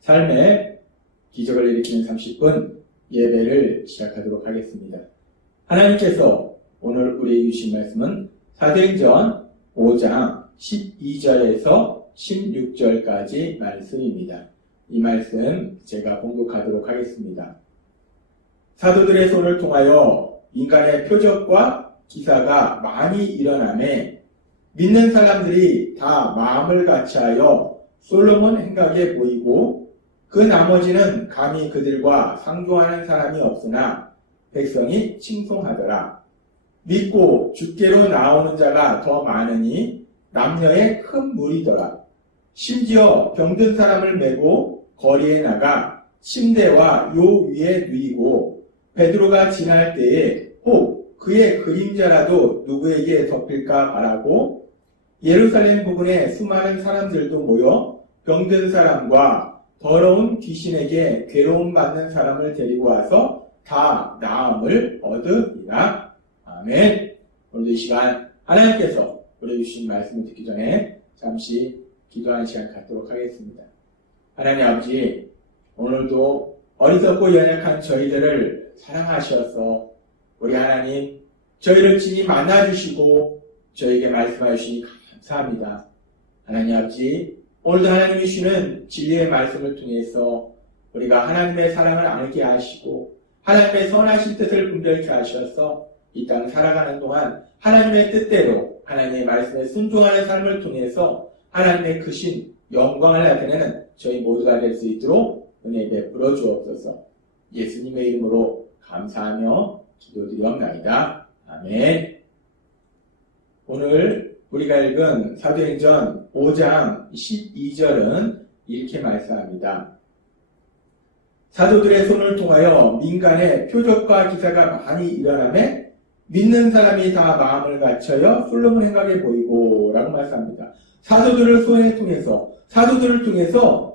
삶의 기적을 일으키는 30분 예배를 시작하도록 하겠습니다. 하나님께서 오늘 우리에게 주신 말씀은 사도행전 5장 12절에서 16절까지 말씀입니다. 이 말씀 제가 봉독하도록 하겠습니다. 사도들의 손을 통하여 인간의 표적과 기사가 많이 일어나매 믿는 사람들이 다 마음을 같이하여 솔로몬 행각에 모이고 그 나머지는 감히 그들과 상종하는 사람이 없으나 백성이 칭송하더라. 믿고 주께로 나오는 자가 더 많으니 남녀의 큰 무리더라. 심지어 병든 사람을 메고 거리에 나가 침대와 요 위에 누이고 베드로가 지날 때에 혹 그의 그림자라도 누구에게 덮일까 바라고 예루살렘 부근에 수많은 사람들도 모여 병든 사람과 더러운 귀신에게 괴로움 받는 사람을 데리고 와서 다 나음을 얻으리라. 아멘. 오늘도 이 시간 하나님께서 우리 주신 말씀을 듣기 전에 잠시 기도하는 시간 갖도록 하겠습니다. 하나님 아버지, 오늘도 어리석고 연약한 저희들을 사랑하셔서 우리 하나님 저희를 친히 만나주시고 저희에게 말씀해 주시니 감사합니다. 하나님 아버지, 오늘도 하나님이 주시는 진리의 말씀을 통해서 우리가 하나님의 사랑을 알게 하시고 하나님의 선하신 뜻을 분별케 하셔서 이 땅 살아가는 동안 하나님의 뜻대로 하나님의 말씀에 순종하는 삶을 통해서 하나님의 크신 영광을 나타내는 저희 모두가 될 수 있도록 은혜 베풀어 주옵소서. 예수님의 이름으로 감사하며 기도드리옵나이다. 아멘. 오늘 우리가 읽은 사도행전 5장 12절은 이렇게 말씀합니다. 사도들의 손을 통하여 민간의 표적과 기사가 많이 일어나매 믿는 사람이 다 마음을 갖춰여 솔로몬 행각에 모이고 라고 말씀합니다. 사도들을 통해서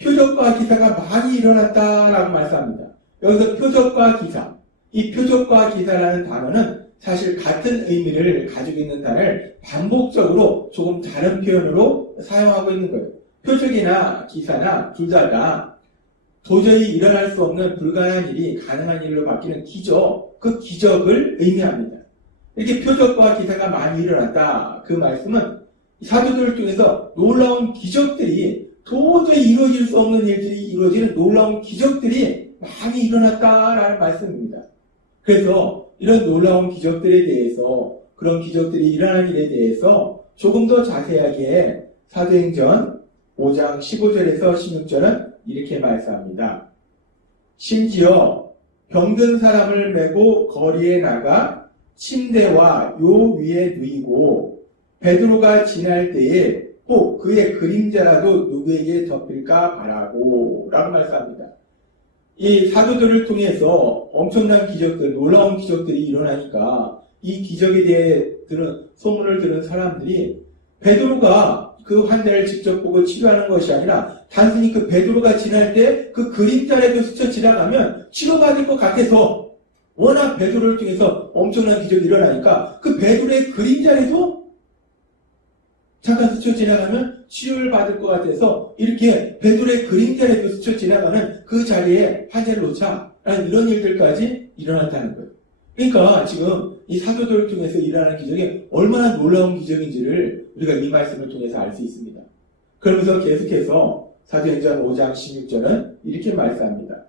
표적과 기사가 많이 일어났다라고 말씀합니다. 여기서 표적과 기사, 이 표적과 기사라는 단어는 사실 같은 의미를 가지고 있는 단어를 반복적으로 조금 다른 표현으로 사용하고 있는 거예요. 표적이나 기사나 둘 다가 도저히 일어날 수 없는 불가능한 일이 가능한 일로 바뀌는 기적, 그 기적을 의미합니다. 이렇게 표적과 기사가 많이 일어났다. 그 말씀은 사도들을 통해서 놀라운 기적들이 도저히 이루어질 수 없는 일들이 이루어지는 놀라운 기적들이 많이 일어났다라는 말씀입니다. 그래서 이런 놀라운 기적들에 대해서, 그런 기적들이 일어난 일에 대해서 조금 더 자세하게 사도행전 5장 15절에서 16절은 이렇게 말씀합니다. 심지어 병든 사람을 메고 거리에 나가 침대와 요 위에 누이고 베드로가 지날 때에 혹 그의 그림자라도 누구에게 덮일까 바라고 라고 말씀합니다. 이 사도들을 통해서 엄청난 기적들, 놀라운 기적들이 일어나니까 이 기적에 대해 소문을 들은 사람들이 베드로가 그 환자를 직접 보고 치료하는 것이 아니라 단순히 그 베드로가 지날 때 그 그림자라도 스쳐 지나가면 치료받을 것 같아서 워낙 베드로를 통해서 엄청난 기적이 일어나니까 그 베드로의 그림자라도 잠깐 스쳐 지나가면 치료를 받을 것 같아서 이렇게 베드로의 그림자라도 스쳐 지나가는 그 자리에 환자를 놓자라는 이런 일들까지 일어났다는 거예요. 그러니까 지금 이 사도들을 통해서 일어나는 기적이 얼마나 놀라운 기적인지를 우리가 이 말씀을 통해서 알 수 있습니다. 그러면서 계속해서 사도행전 5장 16절은 이렇게 말씀합니다.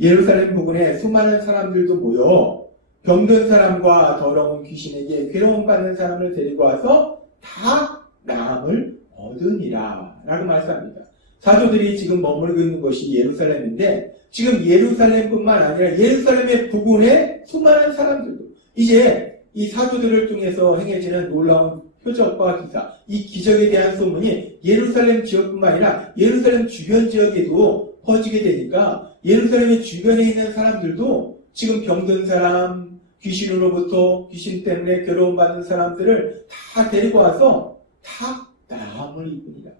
예루살렘 부근에 수많은 사람들도 모여 병든 사람과 더러운 귀신에게 괴로움 받는 사람을 데리고 와서 다 나음을 얻으니라 라고 말씀합니다. 사도들이 지금 머물고 있는 것이 예루살렘인데 지금 예루살렘뿐만 아니라 예루살렘의 부근에 수많은 사람들도 이제 이 사도들을 통해서 행해지는 놀라운 표적과 기사, 이 기적에 대한 소문이 예루살렘 지역뿐만 아니라 예루살렘 주변 지역에도 퍼지게 되니까 예루살렘의 주변에 있는 사람들도 지금 병든 사람, 귀신 때문에 괴로움 받는 사람들을 다 데리고 와서 다 나음을 입으니라.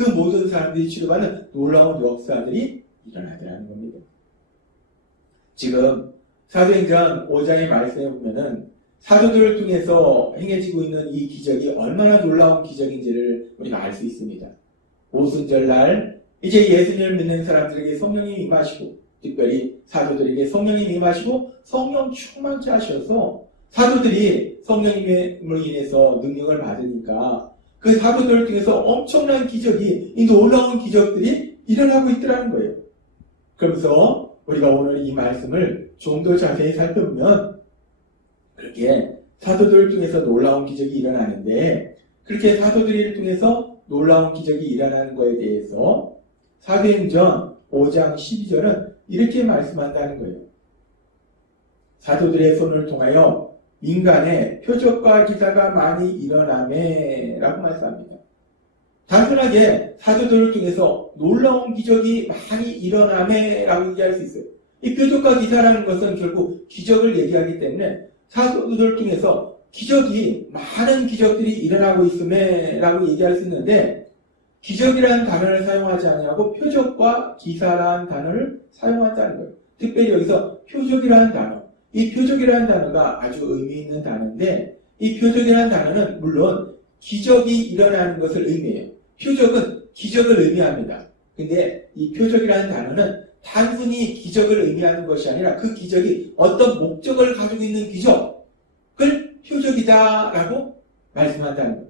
그 모든 사람들이 치료받는 놀라운 역사들이 일어나더라는 겁니다. 지금 사도행전 5장의 말씀에 보면은 사도들을 통해서 행해지고 있는 이 기적이 얼마나 놀라운 기적인지를 우리가 알 수 있습니다. 오순절날 이제 예수님을 믿는 사람들에게 성령이 임하시고, 특별히 사도들에게 성령이 임하시고 성령 충만케 하셔서 사도들이 성령님으로 인해서 능력을 받으니까 그 사도들을 통해서 엄청난 기적이, 이 놀라운 기적들이 일어나고 있더라는 거예요. 그러면서 우리가 오늘 이 말씀을 좀 더 자세히 살펴보면 그렇게 사도들을 통해서 놀라운 기적이 일어나는데, 그렇게 사도들을 통해서 놀라운 기적이 일어나는 것에 대해서 사도행전 5장 12절은 이렇게 말씀한다는 거예요. 사도들의 손을 통하여 민간에 표적과 기사가 많이 일어나매 라고 말씀합니다. 단순하게 사도들을 통해서 놀라운 기적이 많이 일어나매 라고 얘기할 수 있어요. 이 표적과 기사라는 것은 결국 기적을 얘기하기 때문에 사도들을 통해서 많은 기적들이 일어나고 있음에 라고 얘기할 수 있는데, 기적이라는 단어를 사용하지 아니하고 표적과 기사라는 단어를 사용한다는 거예요. 특별히 여기서 표적이라는 단어, 이 표적이라는 단어가 아주 의미 있는 단어인데, 이 표적이라는 단어는 물론 기적이 일어나는 것을 의미해요. 표적은 기적을 의미합니다. 근데 이 표적이라는 단어는 단순히 기적을 의미하는 것이 아니라 그 기적이 어떤 목적을 가지고 있는 기적을 표적이다라고 말씀한다는 거예요.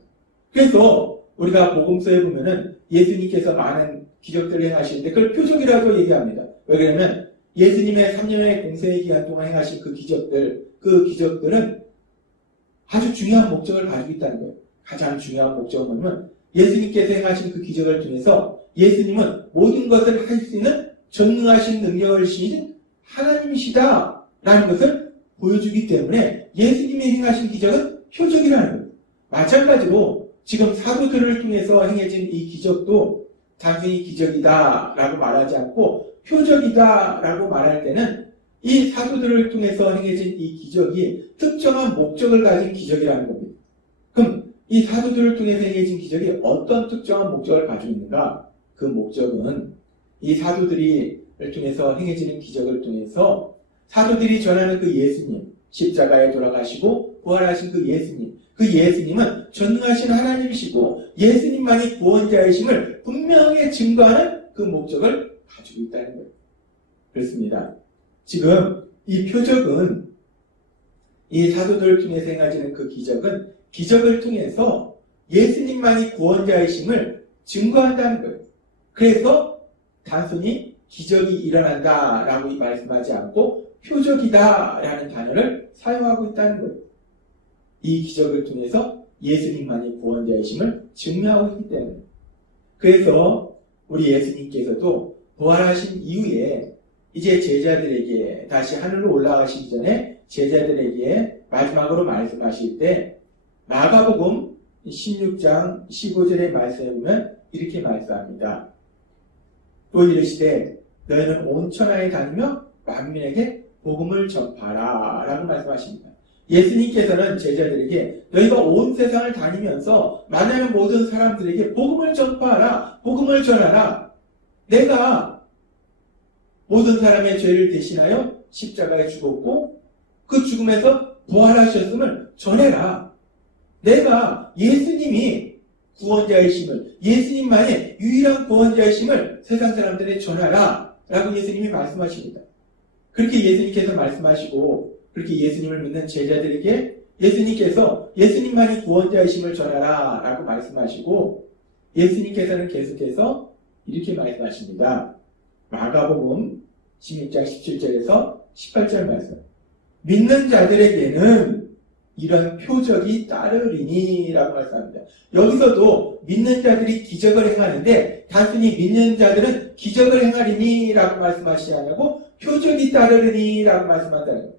그래서 우리가 복음서에 보면은 예수님께서 많은 기적들을 행하실 때 그걸 표적이라고 얘기합니다. 왜 그러냐면 예수님의 3년의 공생의 기간 동안 행하신 그 기적들은 아주 중요한 목적을 가지고 있다는 거예요. 가장 중요한 목적은 뭐냐면 예수님께서 행하신 그 기적을 통해서 예수님은 모든 것을 할 수 있는 전능하신 능력을 지닌 하나님이시다라는 것을 보여주기 때문에 예수님이 행하신 기적은 표적이라는 거예요. 마찬가지로 지금 사도들을 통해서 행해진 이 기적도 단순히 기적이다라고 말하지 않고 표적이다라고 말할 때는 이 사도들을 통해서 행해진 이 기적이 특정한 목적을 가진 기적이라는 겁니다. 그럼 이 사도들을 통해서 행해진 기적이 어떤 특정한 목적을 가지고 있는가? 그 목적은 이 사도들을 통해서 행해지는 기적을 통해서 사도들이 전하는 그 예수님, 십자가에 돌아가시고 부활하신 그 예수님은 전능하신 하나님이시고 예수님만이 구원자이심을 분명하게 증거하는 그 목적을 가지고 있다는 거예요. 그렇습니다. 지금 이 표적은, 이 사도들을 통해서 행하지는 그 기적은 기적을 통해서 예수님만이 구원자이심을 증거한다는 거예요. 그래서 단순히 기적이 일어난다라고 말씀하지 않고 표적이다라는 단어를 사용하고 있다는 거예요. 이 기적을 통해서 예수님만이 구원자이심을 증명하고 있기 때문에. 그래서 우리 예수님께서도 부활하신 이후에 이제 제자들에게 다시 하늘로 올라가시기 전에 제자들에게 마지막으로 말씀하실 때 마가복음 16장 15절의 말씀에 보면 이렇게 말씀합니다. 또 이르시되 너희는 온 천하에 다니며 만민에게 복음을 전파라 라고 말씀하십니다. 예수님께서는 제자들에게 너희가 온 세상을 다니면서 만나는 모든 사람들에게 복음을 전파하라, 복음을 전하라. 내가 모든 사람의 죄를 대신하여 십자가에 죽었고 그 죽음에서 부활하셨음을 전해라. 내가 예수님이 구원자이심을, 예수님만의 유일한 구원자이심을 세상 사람들에 전하라 라고 예수님이 말씀하십니다. 그렇게 예수님께서 말씀하시고 그렇게 예수님을 믿는 제자들에게 예수님께서 예수님만이 구원자이심을 전하라 라고 말씀하시고 예수님께서는 계속해서 이렇게 말씀하십니다. 마가복음 16장 17절에서 18절 말씀. 믿는 자들에게는 이런 표적이 따르리니 라고 말씀합니다. 여기서도 믿는 자들이 기적을 행하는데 단순히 믿는 자들은 기적을 행하리니 라고 말씀하시지 않고 표적이 따르리니 라고 말씀한다는 거예요.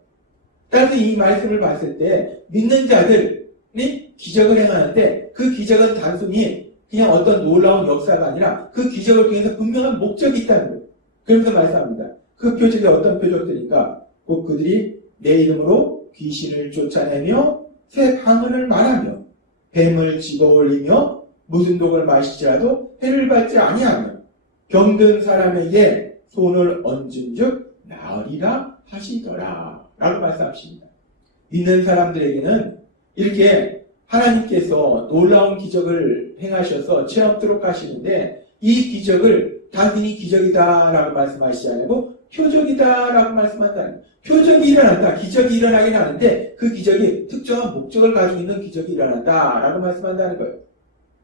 따라서 이 말씀을 봤을 때 믿는 자들이 기적을 행하는데 그 기적은 단순히 그냥 어떤 놀라운 역사가 아니라 그 기적을 통해서 분명한 목적이 있다는 거예요. 그러면서 말씀합니다. 그 표적이 어떤 표적들인가? 곧 그들이 내 이름으로 귀신을 쫓아내며 새 방언을 말하며 뱀을 집어올리며 무슨 독을 마실지라도 해를 받지 아니하며 병든 사람에게 손을 얹은즉 나으리라 하시더라 라고 말씀하십니다. 믿는 사람들에게는 이렇게 하나님께서 놀라운 기적을 행하셔서 채 없도록 하시는데 이 기적을 단순히 기적이다라고 말씀하시지 않고 표적이다라고 말씀한다는 거예요. 표적이 일어난다, 기적이 일어나긴 하는데 그 기적이 특정한 목적을 가지고 있는 기적이 일어난다라고 말씀한다는 거예요.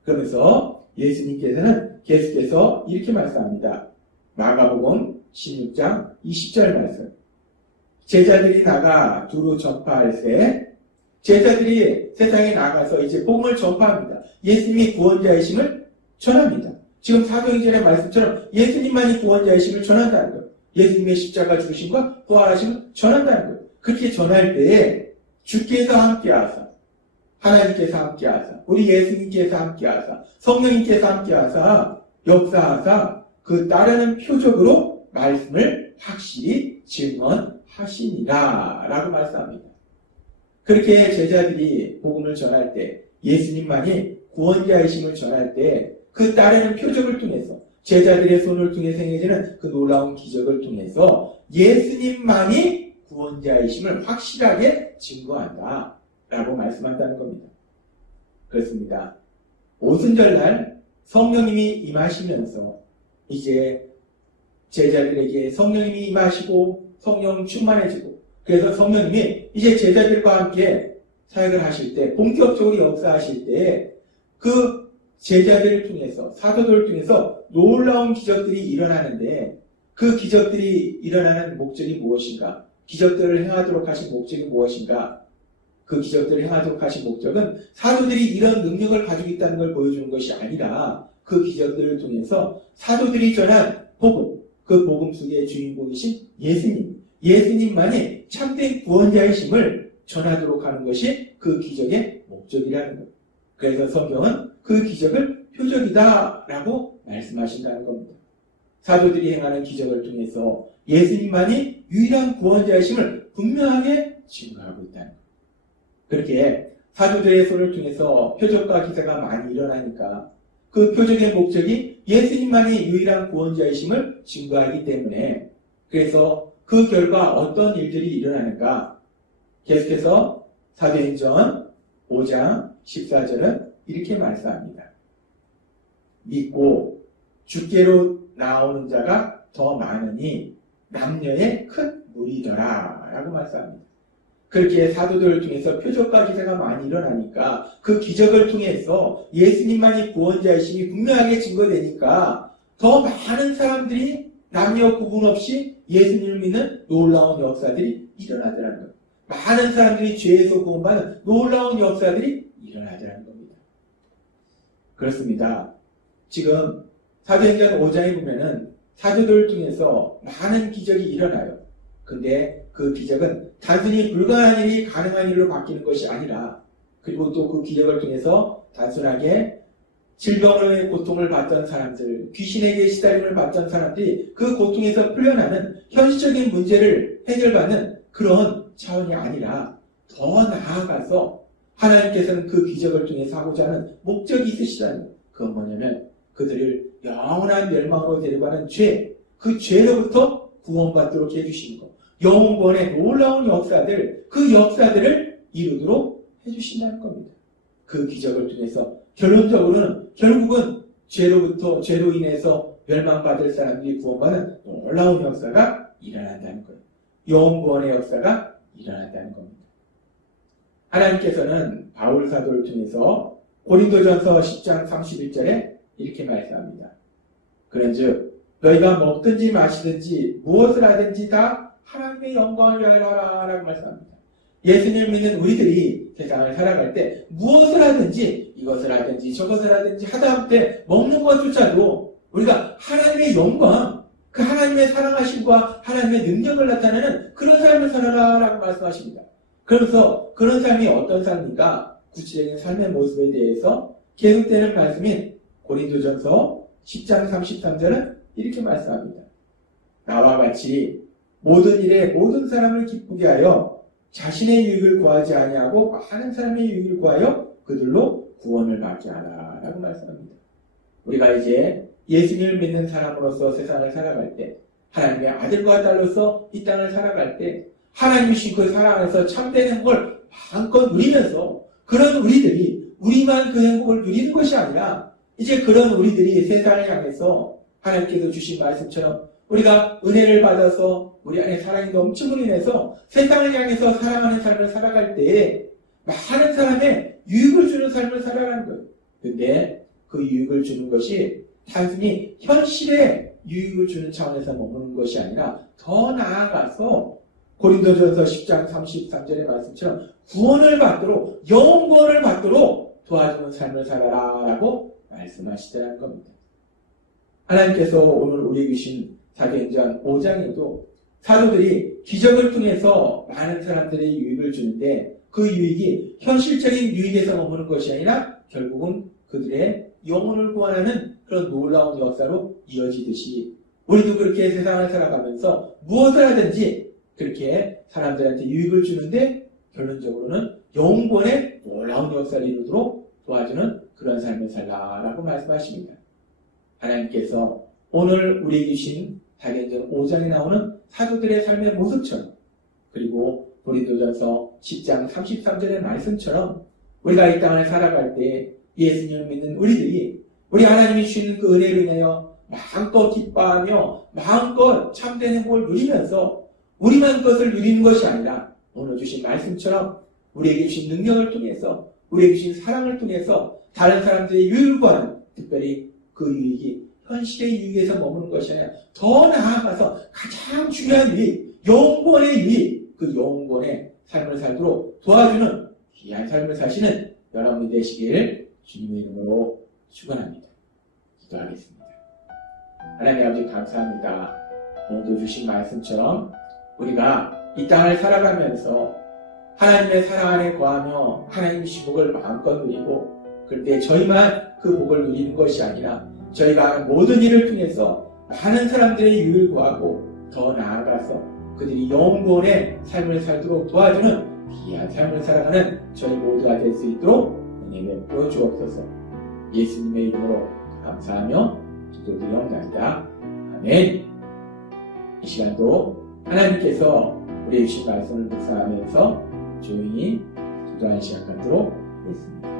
그러면서 예수님께서는 계속해서 이렇게 말씀합니다. 마가복음 16장 20절 말씀. 제자들이 나가 두루 전파할세. 제자들이 세상에 나가서 이제 복음을 전파합니다. 예수님이 구원자이심을 전합니다. 지금 사도행전의 말씀처럼 예수님만이 구원자이심을 전한다는 거예요. 예수님의 십자가 죽으심과 부활하심을 전한다는 거예요. 그렇게 전할 때에 주께서 함께하사, 하나님께서 함께하사, 우리 예수님께서 함께하사, 성령님께서 함께하사, 역사하사 그 따르는 표적으로 말씀을 확실히 증언하시니라 라고 말씀합니다. 그렇게 제자들이 복음을 전할 때, 예수님만이 구원자이심을 전할 때 그 따르는 표적을 통해서 제자들의 손을 통해서 행해지는 그 놀라운 기적을 통해서 예수님만이 구원자이심을 확실하게 증거한다 라고 말씀한다는 겁니다. 그렇습니다. 오순절날 성령님이 임하시면서 이제 제자들에게 성령님이 임하시고 성령 충만해지고 그래서 성령님이 이제 제자들과 함께 사역을 하실 때 본격적으로 역사하실 때 그 제자들을 통해서 사도들을 통해서 놀라운 기적들이 일어나는데 그 기적들이 일어나는 목적이 무엇인가? 기적들을 행하도록 하신 목적이 무엇인가? 그 기적들을 행하도록 하신 목적은 사도들이 이런 능력을 가지고 있다는 걸 보여주는 것이 아니라 그 기적들을 통해서 사도들이 전한 복음, 그 복음 속의 주인공이신 예수님만이 참된 구원자이심을 전하도록 하는 것이 그 기적의 목적이라는 거예요. 그래서 성경은 그 기적을 표적이다라고 말씀하신다는 겁니다. 사도들이 행하는 기적을 통해서 예수님만이 유일한 구원자이심을 분명하게 증거하고 있다는 거예요. 그렇게 사도들의 손을 통해서 표적과 기사가 많이 일어나니까 그 표적의 목적이 예수님만이 유일한 구원자이심을 증거하기 때문에 그래서 그 결과 어떤 일들이 일어나는가? 계속해서 사도행전 5장 14절은 이렇게 말씀합니다. 믿고 주께로 나오는 자가 더 많으니 남녀의 큰 무리더라 라고 말씀합니다. 그렇게 사도들을 통해서 표적과 기사가 많이 일어나니까 그 기적을 통해서 예수님만이 구원자이심이 분명하게 증거되니까 더 많은 사람들이 남녀 구분 없이 예수님을 믿는 놀라운 역사들이 일어나더라는 겁니다. 많은 사람들이 죄에서 구원받는 놀라운 역사들이 일어나더라는 겁니다. 그렇습니다. 지금 사도행전 5장에 보면은 사도들을 통해서 많은 기적이 일어나요. 근데 그 기적은 단순히 불가능한 일이 가능한 일로 바뀌는 것이 아니라 그리고 또 그 기적을 통해서 단순하게 질병의 고통을 받던 사람들, 귀신에게 시달림을 받던 사람들이 그 고통에서 풀려나는 현실적인 문제를 해결받는 그런 차원이 아니라 더 나아가서 하나님께서는 그 기적을 통해서 하고자 하는 목적이 있으시다는 거예요. 그건 뭐냐면 그들을 영원한 멸망으로 데려가는 죄, 그 죄로부터 구원받도록 해주시는 것. 영원의 놀라운 역사들, 그 역사들을 이루도록 해주신다는 겁니다. 그 기적을 통해서 결국은 죄로 인해서 멸망받을 사람들이 구원받는 놀라운 역사가 일어난다는 거예요. 영원의 역사가 일어난다는 겁니다. 하나님께서는 바울 사도를 통해서 고린도전서 10장 31절에 이렇게 말씀합니다. 그런즉 너희가 먹든지 마시든지 무엇을 하든지 다 하나님의 영광을 위하여라 라고 말씀합니다. 예수님을 믿는 우리들이 세상을 살아갈 때 무엇을 하든지 이것을 하든지 저것을 하든지 하다 할때 먹는 것조차도 우리가 하나님의 영광, 그 하나님의 사랑하심과 하나님의 능력을 나타내는 그런 삶을 살아라 라고 말씀하십니다. 그러면서 그런 삶이 어떤 삶인가? 구체적인 삶의 모습에 대해서 계속되는 말씀인 고린도전서 10장 33절은 이렇게 말씀합니다. 나와 같이 모든 일에 모든 사람을 기쁘게 하여 자신의 유익을 구하지 아니하고 많은 사람의 유익을 구하여 그들로 구원을 받게 하라라고 말씀합니다. 우리가 이제 예수님을 믿는 사람으로서 세상을 살아갈 때, 하나님의 아들과 딸로서 이 땅을 살아갈 때, 하나님이 주신 그 사랑 안에서 참된 행복을 마음껏 누리면서, 그런 우리들이 우리만 그 행복을 누리는 것이 아니라 이제 그런 우리들이 세상을 향해서 하나님께서 주신 말씀처럼 우리가 은혜를 받아서 우리 안에 사랑이 넘침으로 인해서 세상을 향해서 사랑하는 삶을 살아갈 때에 많은 사람의 유익을 주는 삶을 살아가는 거예요. 근데 그 유익을 주는 것이 단순히 현실의 유익을 주는 차원에서 머무는 것이 아니라 더 나아가서 고린도전서 10장 33절의 말씀처럼 구원을 받도록, 영원을 받도록 도와주는 삶을 살아라라고 말씀하시더라는 겁니다. 하나님께서 오늘 우리에게 주신 사도행전 5장에도 사도들이 기적을 통해서 많은 사람들의 유익을 주는데 그 유익이 현실적인 유익에서 머무는 것이 아니라 결국은 그들의 영혼을 구원하는 그런 놀라운 역사로 이어지듯이 우리도 그렇게 세상을 살아가면서 무엇을 하든지 그렇게 사람들한테 유익을 주는데 결론적으로는 영혼의 놀라운 역사를 이루도록 도와주는 그런 삶을 살라라고 말씀하십니다. 하나님께서 오늘 우리에게 주신 사도행전 5장에 나오는 사도들의 삶의 모습처럼, 그리고 고린도전서 10장 33절의 말씀처럼 우리가 이 땅을 살아갈 때 예수님을 믿는 우리들이 우리 하나님이 주시는 그 은혜로 인하여 마음껏 기뻐하며 마음껏 참된 행복을 누리면서 우리만 그것을 누리는 것이 아니라 오늘 주신 말씀처럼 우리에게 주신 능력을 통해서, 우리에게 주신 사랑을 통해서 다른 사람들의 유익을 구하는, 특별히 그 유익이 현실의 유익에서 머무는 것이 아니라 더 나아가서 가장 중요한 유익, 영원의 유익, 그 영원의 삶을 살도록 도와주는 귀한 삶을 사시는 여러분이 되시길 주님의 이름으로 축원합니다. 기도하겠습니다. 하나님 아버지 감사합니다. 오늘도 주신 말씀처럼 우리가 이 땅을 살아가면서 하나님의 사랑 안에 거하며 하나님의 복을 마음껏 누리고, 그런데 저희만 그 복을 누리는 것이 아니라 저희가 하는 모든 일을 통해서 많은 사람들의 유익을 구하고 더 나아가서 그들이 영원의 삶을 살도록 도와주는 귀한 삶을 살아가는 저희 모두가 될 수 있도록 은혜 베풀어 주옵소서. 예수님의 이름으로 감사하며 기도드리옵나이다. 아멘. 이 시간도 하나님께서 우리의 주신 말씀을 묵상하면서 조용히 기도하는 시간 갖도록 하겠습니다.